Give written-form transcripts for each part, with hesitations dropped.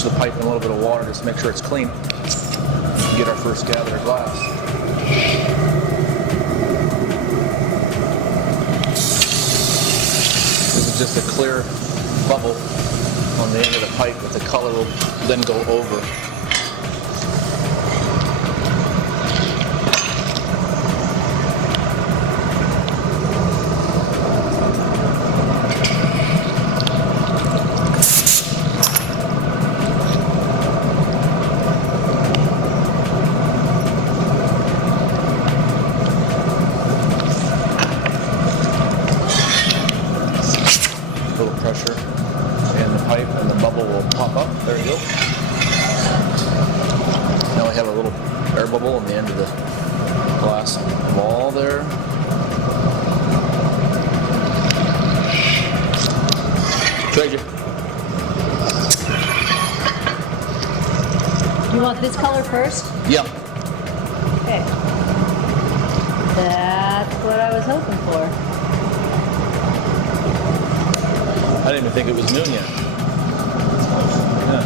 Push the pipe in a little bit of water just to make sure it's clean. Get our first gather of glass. This is just a clear bubble on the end of the pipe, but the color will then go over. Pressure in the pipe and the bubble will pop up. There you go. Now we have a little air bubble on the end of the glass ball there. Treasure. You want this color first? Yeah. Okay. That's what I was hoping for. I didn't even think it was noon yet. Yeah.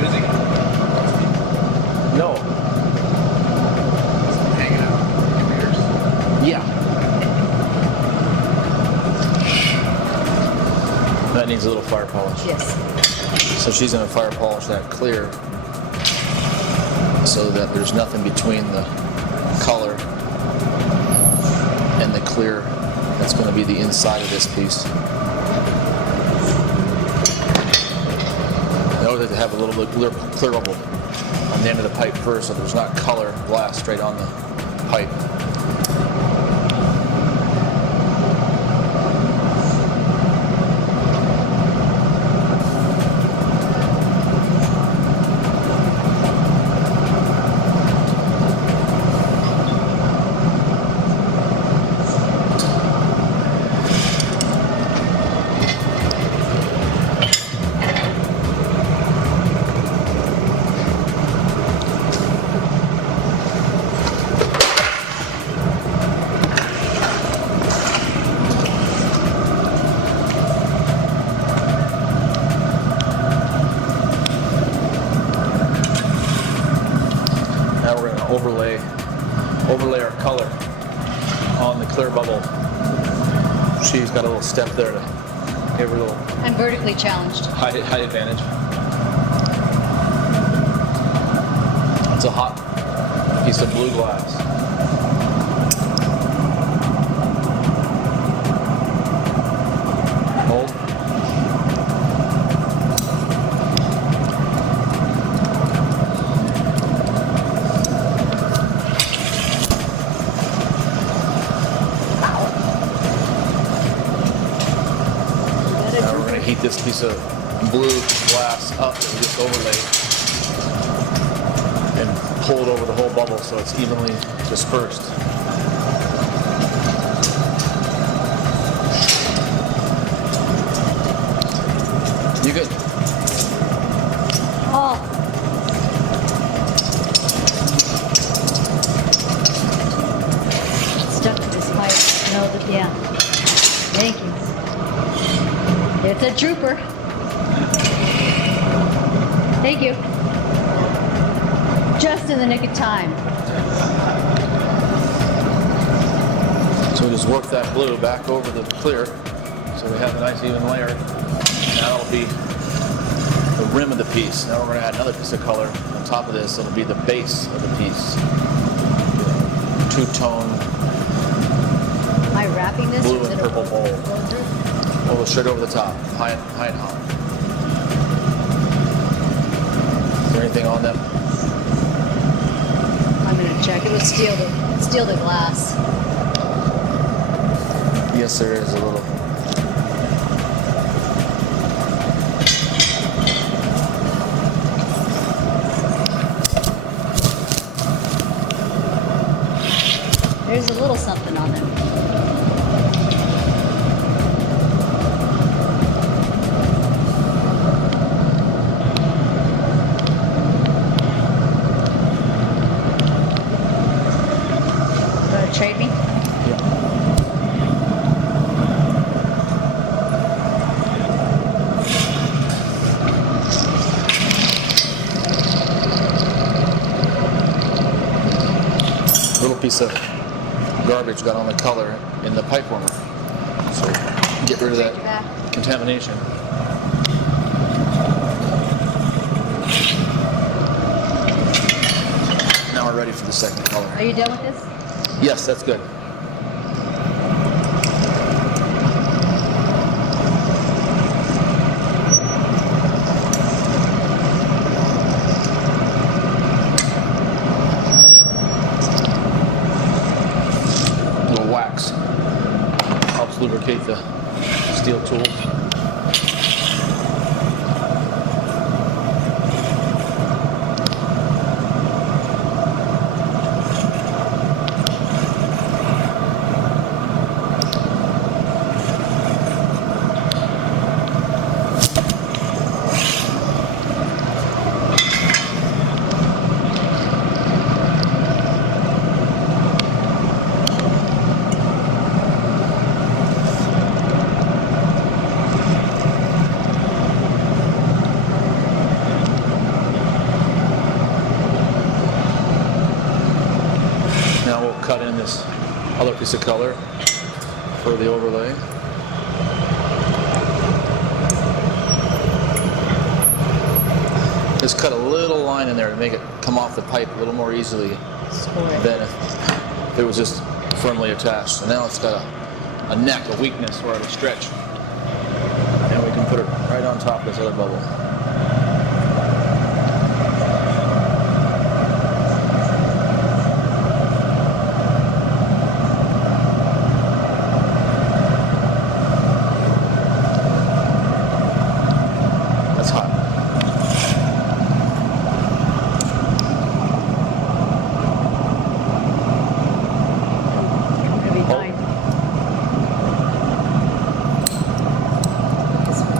Busy? No. Hanging out with computers? Yeah. That needs a little fire polish. Yes. So she's going to fire polish that clear so that there's nothing between the color and the clear. That's going to be the inside of this piece. In order to have a little bit clear bubble on the end of the pipe first, so there's not color glass straight on the pipe. Overlay our color on the clear bubble. She's got a little step there to give her a little I'm vertically challenged. height advantage. It's a hot piece of blue glass. Hold. Heat this piece of blue glass up that we just overlaid and pull it over the whole bubble so it's evenly dispersed. You good? Oh. Stuck to this pipe. No, but yeah. Thank you. It's a trooper. Thank you. Just in the nick of time. So we just work that blue back over the clear so we have a nice even layer. Now it'll be the rim of the piece. Now we're going to add another piece of color on top of this. It'll be the base of the piece. Two-tone Am I wrapping this? blue or is and it a purple bowl. blow-through? Oh, straight over the top, high and hot. Is there anything on them? I'm gonna check. It will steal the glass. Yes, there is a little. There's a little something on them. Trade me? Yeah. piece of garbage got on the color in the pipe warmer. So get rid of that contamination. Now we're ready for the second color. Are you done with this? Yes, that's good. A little wax helps lubricate the steel tools. Now we'll cut in this other piece of color for the overlay. Just cut a little line in there to make it come off the pipe a little more easily than if it was just firmly attached. So now it's got a neck, a weakness, or a stretch. And we can put it right on top of this other bubble. That's hot. It'll be fine. This one.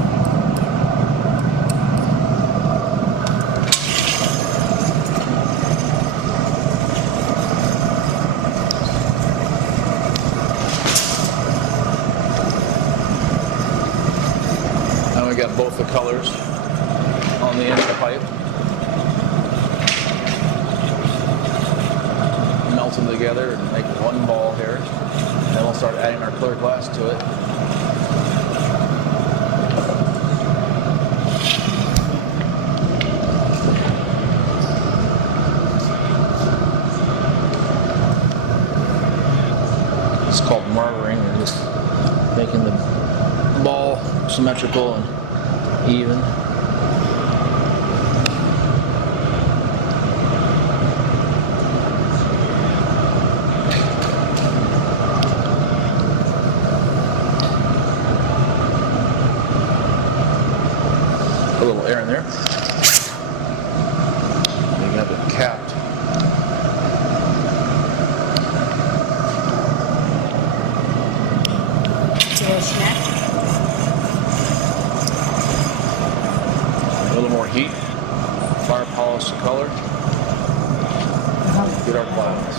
Now we got both the colors on the end of the pipe. Melt them together and make one ball here. Then we'll start adding our clear glass to it. It's called martyring. We're just making the ball symmetrical and even. A little air in there. You got it capped. It's a little snack. A little more heat. Fire polish the color. Get our glass.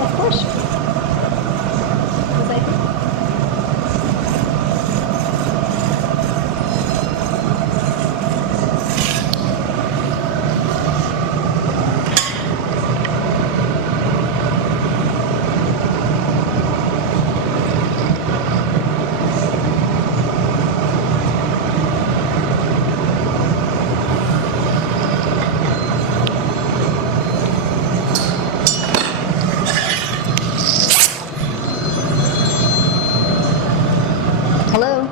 Of course. 'Cause I think hello.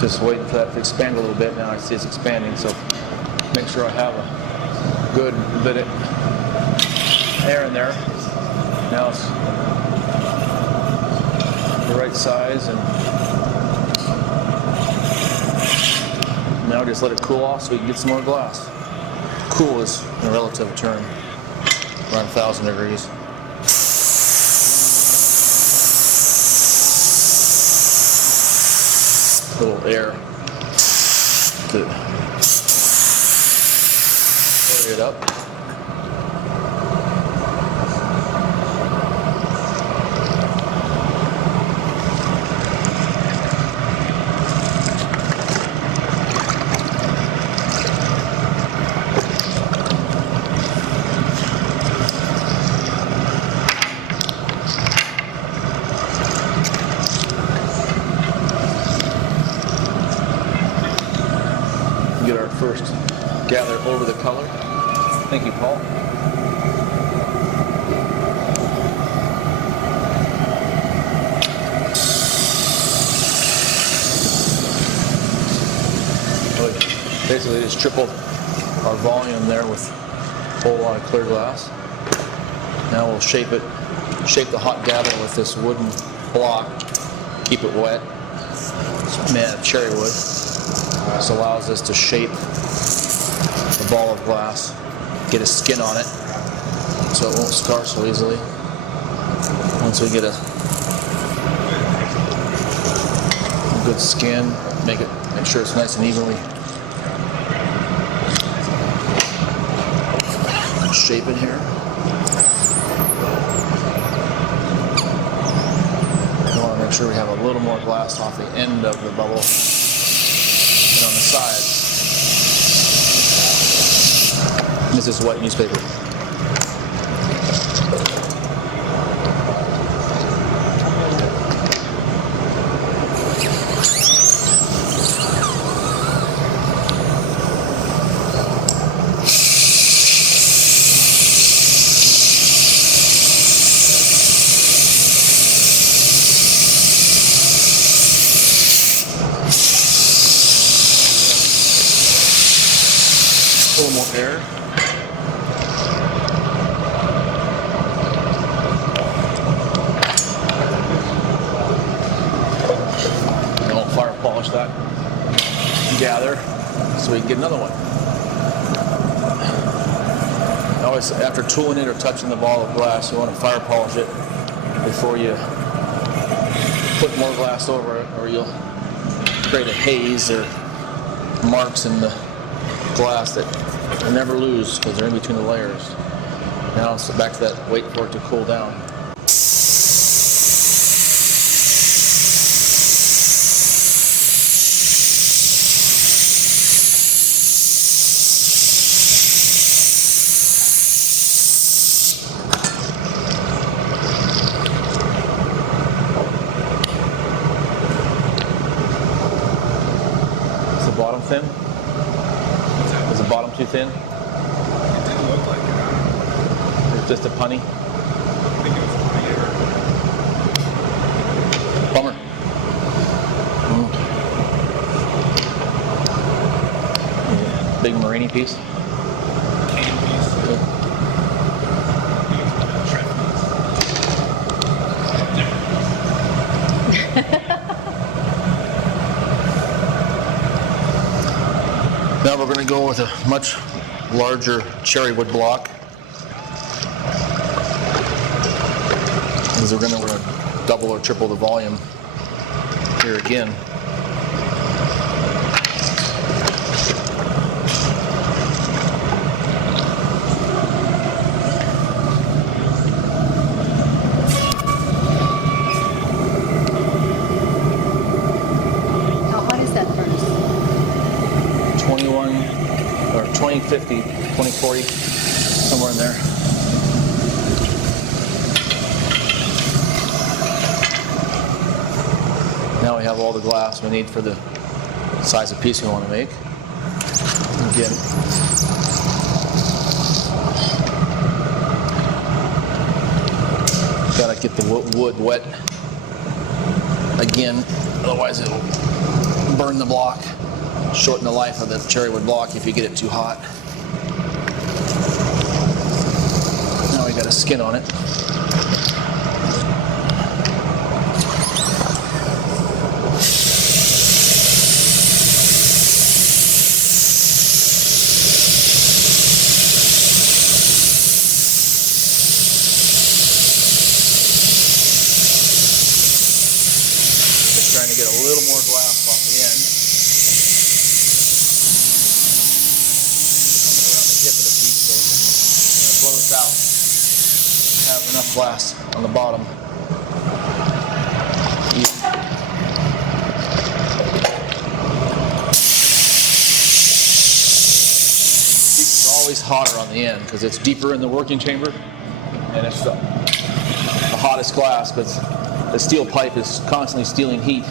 Just waiting for that to expand a little bit. Now I see it's expanding, so make sure I have a good bit of air in there. Now it's the right size, and now just let it cool off so we can get some more glass. Cool is a relative term, around 1,000 degrees. A little air to it up. Get our first gather over the color. Thank you, Paul. Basically just tripled our volume there with a whole lot of clear glass. Now we'll shape the hot gather with this wooden block, keep it wet. It's made out of cherry wood. This allows us to shape the ball of glass, get a skin on it so it won't scar so easily. Once we get a good skin, make sure it's nice and evenly shape it here. We want to make sure we have a little more glass off the end of the bubble and on the sides. This is wet newspaper. A little more air. And we'll fire polish that gather so we can get another one. Always, after tooling it or touching the ball of glass, you want to fire polish it before you put more glass over it, or you'll create a haze or marks in the glass that will never lose because they're in between the layers. Now it's back to that, wait for it to cool down. Is the bottom thin? Is the bottom too thin? It didn't look like it. It's just a punny? I think it was a Bummer. Yeah, big Marini piece. cane piece. Good. I think it's a trap Now we're going to go with a much larger cherry wood block. Because we're going to double or triple the volume here again. How hot is that furnace? 21 or 2050, 2040, somewhere in there. Now we have all the glass we need for the size of piece we want to make. Again, gotta get the wood wet again, otherwise it'll burn the block, shorten the life of the cherry wood block if you get it too hot. Now we got a skin on it. Trying to get a little more glass off the end. Coming around the tip of the piece so out. Have enough glass on the bottom. Piece is always hotter on the end because it's deeper in the working chamber, and it's the hottest glass because the steel pipe is constantly stealing heat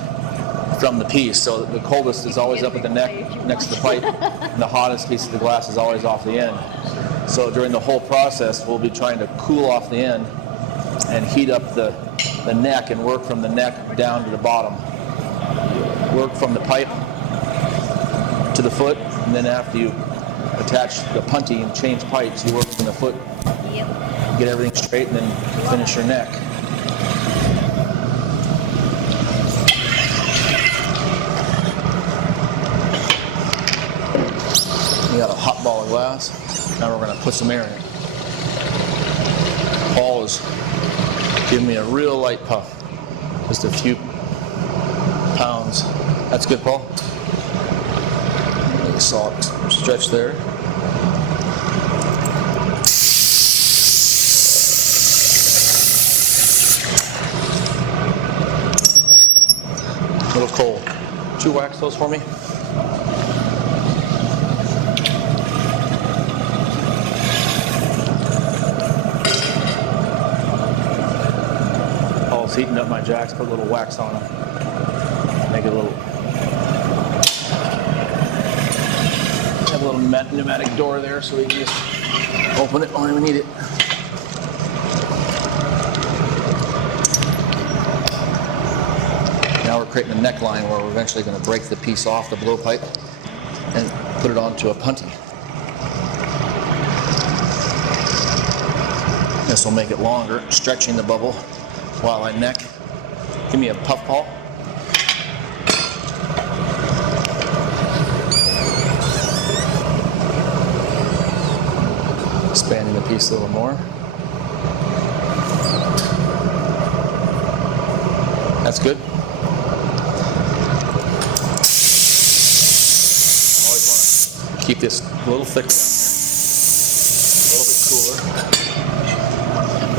from the piece, so the coldest is always up at the neck next to the pipe, and the hottest piece of the glass is always off the end. So during the whole process, we'll be trying to cool off the end and heat up the neck and work from the neck down to the bottom. Work from the pipe to the foot, and then after you attach the punty and change pipes, you work from the foot, Yep. get everything straight, and then finish your neck. We got a hot ball of glass. Now we're going to put some air in it. Paul is giving me a real light puff. Just a few pounds. That's good, Paul. Make a solid stretch there. A little cold. Would you wax those for me? Paul's heating up my jacks, put a little wax on them. Make it a little. Have a little pneumatic door there so we can just open it when we need it. Now we're creating a neckline where we're eventually going to break the piece off the blowpipe and put it onto a punty. This will make it longer, stretching the bubble while I neck. Give me a puff, Paul. Expanding the piece a little more. That's good. Always want to keep this a little thicker, a little bit cooler.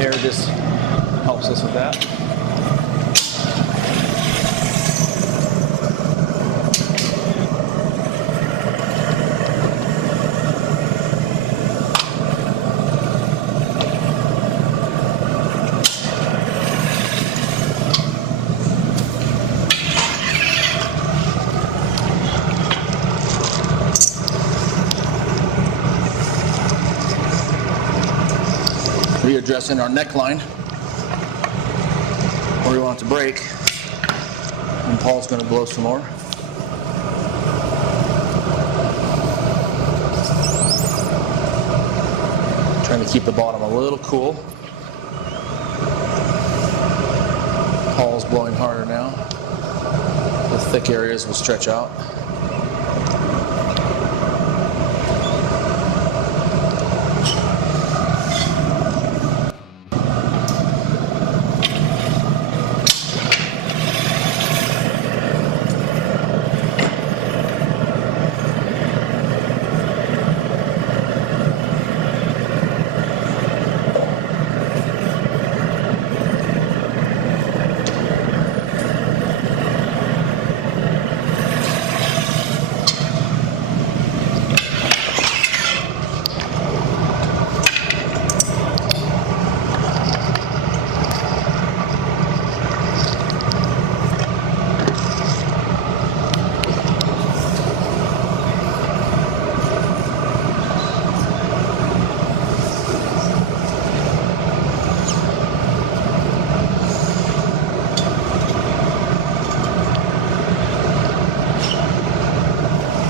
Air just helps us with that. Readjusting our neckline where we want it to break, and Paul's going to blow some more. Trying to keep the bottom a little cool. Paul's blowing harder now. The thick areas will stretch out.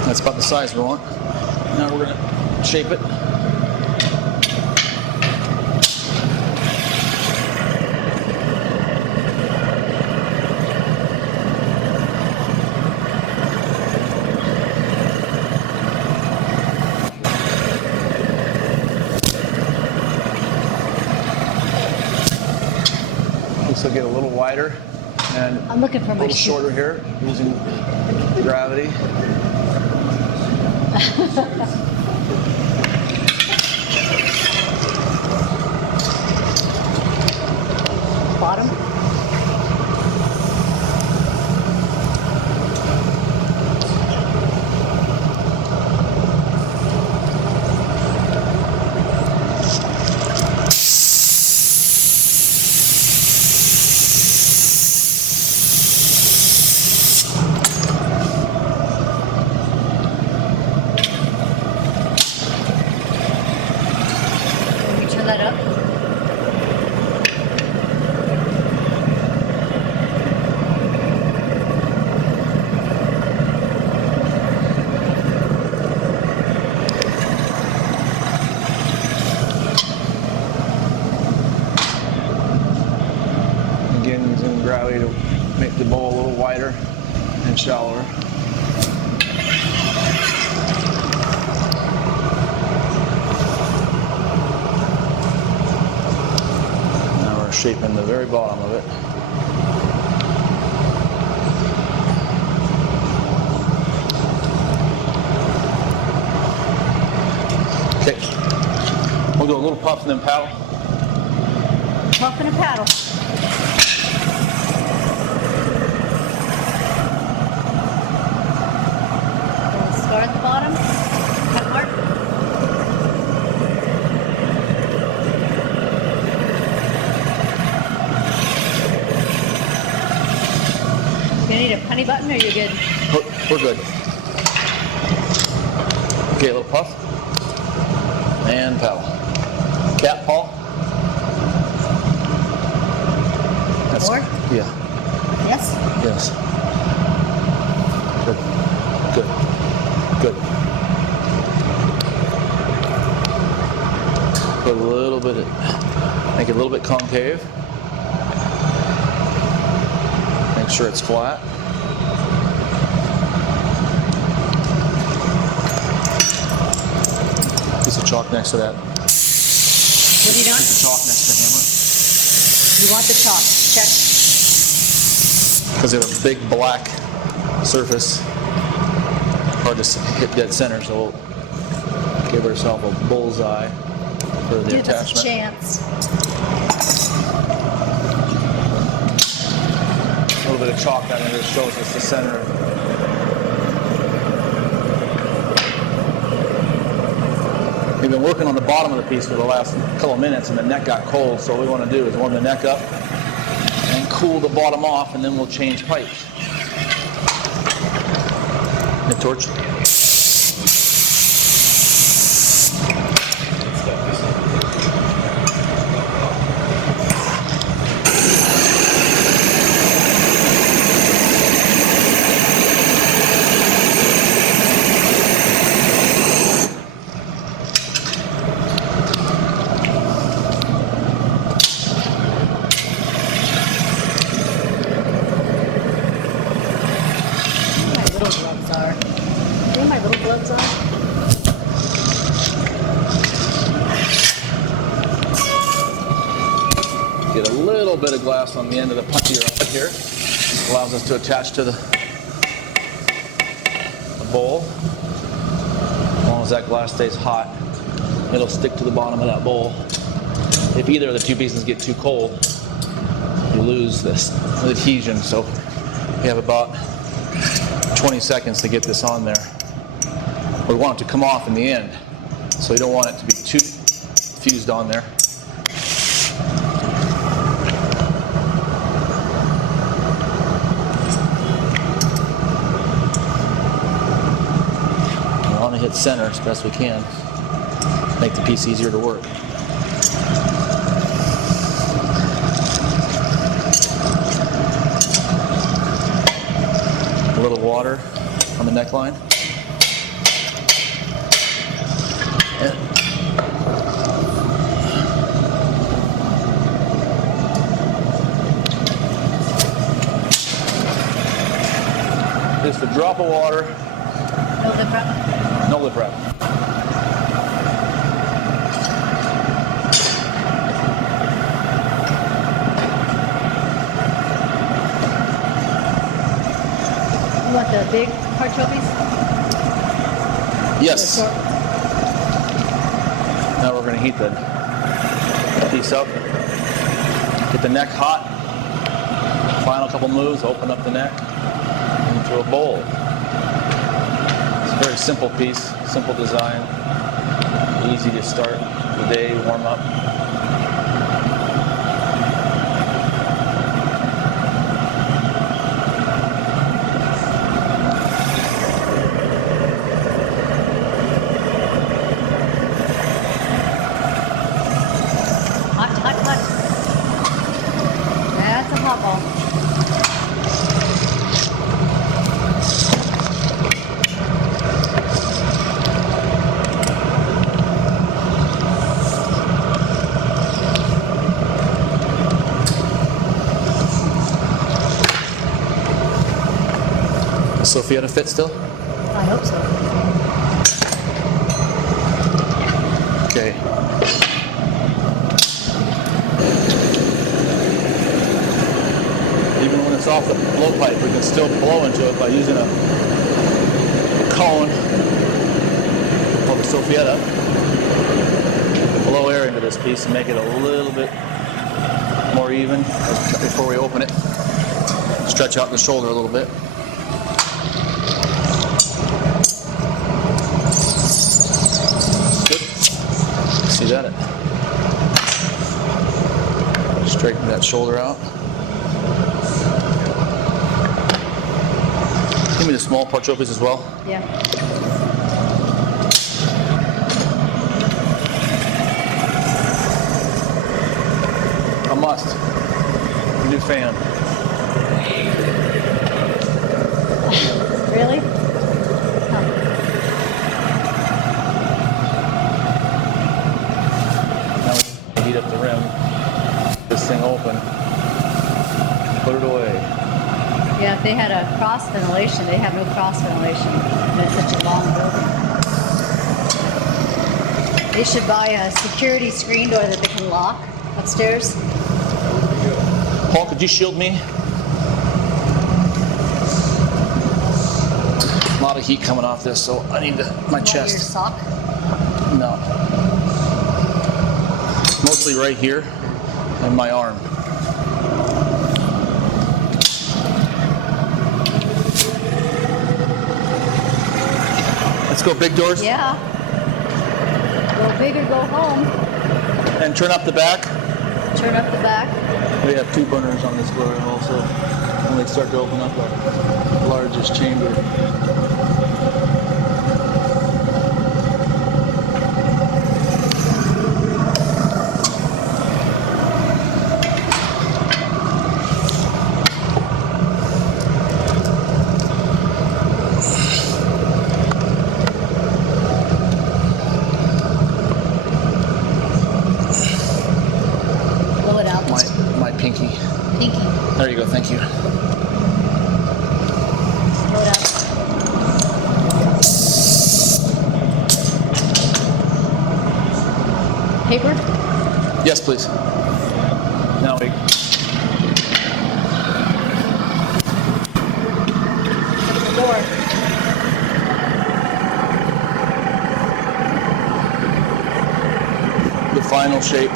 That's about the size we want. Now we're going to shape it. This will get a little wider and I'm looking for a my little shorter here using gravity. up. Again, using gravity to make the bowl a little wider and shallower. Now we're shaping the very bottom of it. Okay, we'll do a little puff and then paddle. Puff and a paddle. We'll start at the bottom. Cut mark. You need a honey button or you good? We're good. Okay, a little puff and paddle. Cat paw. That's, More? yeah. Yes? Yes. Good. Good. Good. Put a little bit, make it a little bit concave. Make sure it's flat. Piece of chalk next to that. What are you doing? Piece of chalk next to the hammer. You want the chalk. Check. Because they have a big black surface. Hard to hit dead center, so we'll give ourselves a bullseye for the Give us a attachment. chance. A little bit of chalk down there just shows us the center. We've been working on the bottom of the piece for the last couple of minutes and the neck got cold, so what we want to do is warm the neck up and cool the bottom off, and then we'll change pipes. The torch. Get a little bit of glass on the end of the punchy rod here. Allows us to attach to the bowl. As long as that glass stays hot, it'll stick to the bottom of that bowl. If either of the two pieces get too cold, you lose this adhesion. So you have about 20 seconds to get this on there. We want it to come off in the end, so you don't want it to be too fused on there. We want to hit center as best we can, make the piece easier to work. A little water on the neckline. Just a drop of water. No lip wrap? No lip wrap. You want the big hard trophies? Yes. Now we're going to heat the piece up. Get the neck hot. Final couple moves, open up the neck into a bowl. It's a very simple piece, simple design. Easy to start the day, warm up. Sophia to fit still? I hope so. Okay. Even when it's off the blowpipe, we can still blow into it by using a cone of the Sophietta. Blow air into this piece and make it a little bit more even before we open it. Stretch out the shoulder a little bit. Good. See that? Straighten that shoulder out. Give me the small parchopies as well. Yeah. A must. New fan. Really? Now we heat up the rim. This thing open. Put it away. Yeah, if they had a cross ventilation, they have no cross ventilation. And it's such a long building. They should buy a security screen door that they can lock upstairs. Paul, could you shield me? A lot of heat coming off this, so I need my Want chest. Your sock? No. Mostly right here and my arm. Let's go big doors. Yeah. Go big or go home. And turn up the back. Turn up the back. We have 2 burners on this door also. When they start to open up the largest chamber. Blow it out. My pinky. Pinky. There you go, thank you. Blow it out. Paper? Yes, please. Now we The door. the final shape.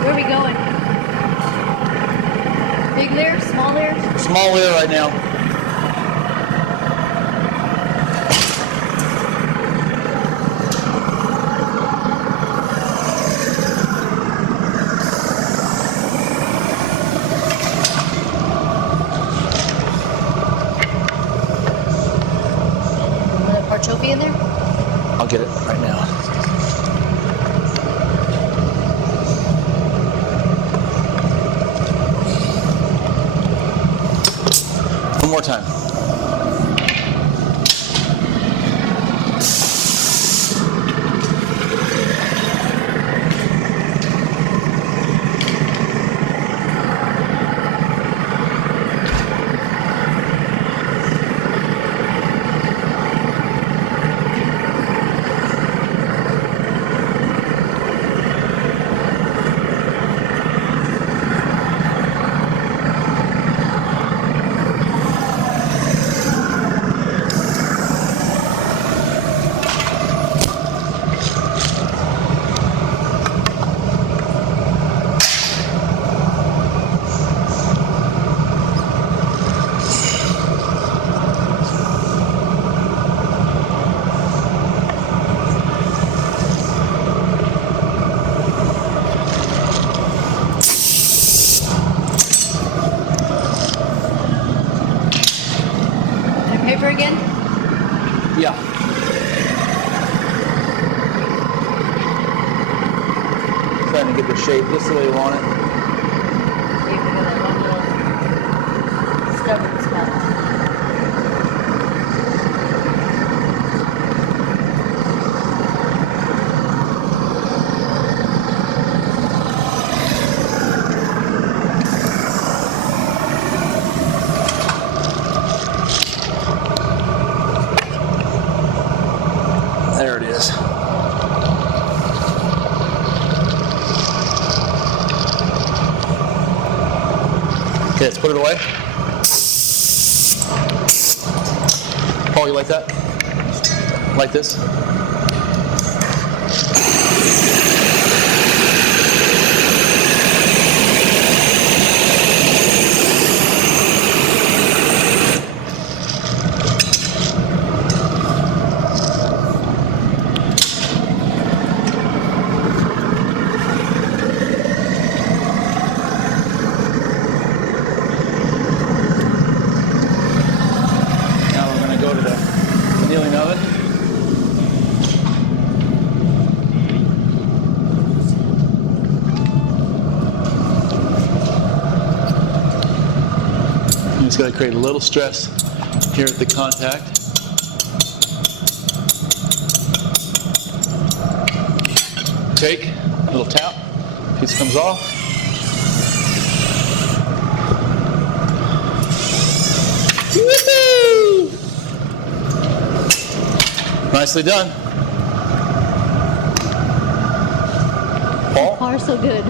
Where are we going? Big layer? Small layer? Small layer right now. Another parchopi in there? I'll get it right now. One more time. Paper again? Yeah. Trying to get the shape just the way you want it. See if we get that one little stubborn spot. Okay, let's put it away. Paul, you like that? Like this? Now we're going to go to the annealing oven. You just got to create a little stress here at the contact. Take, a little tap, piece comes off. Woo-hoo! Nicely done. Paul? Far so good.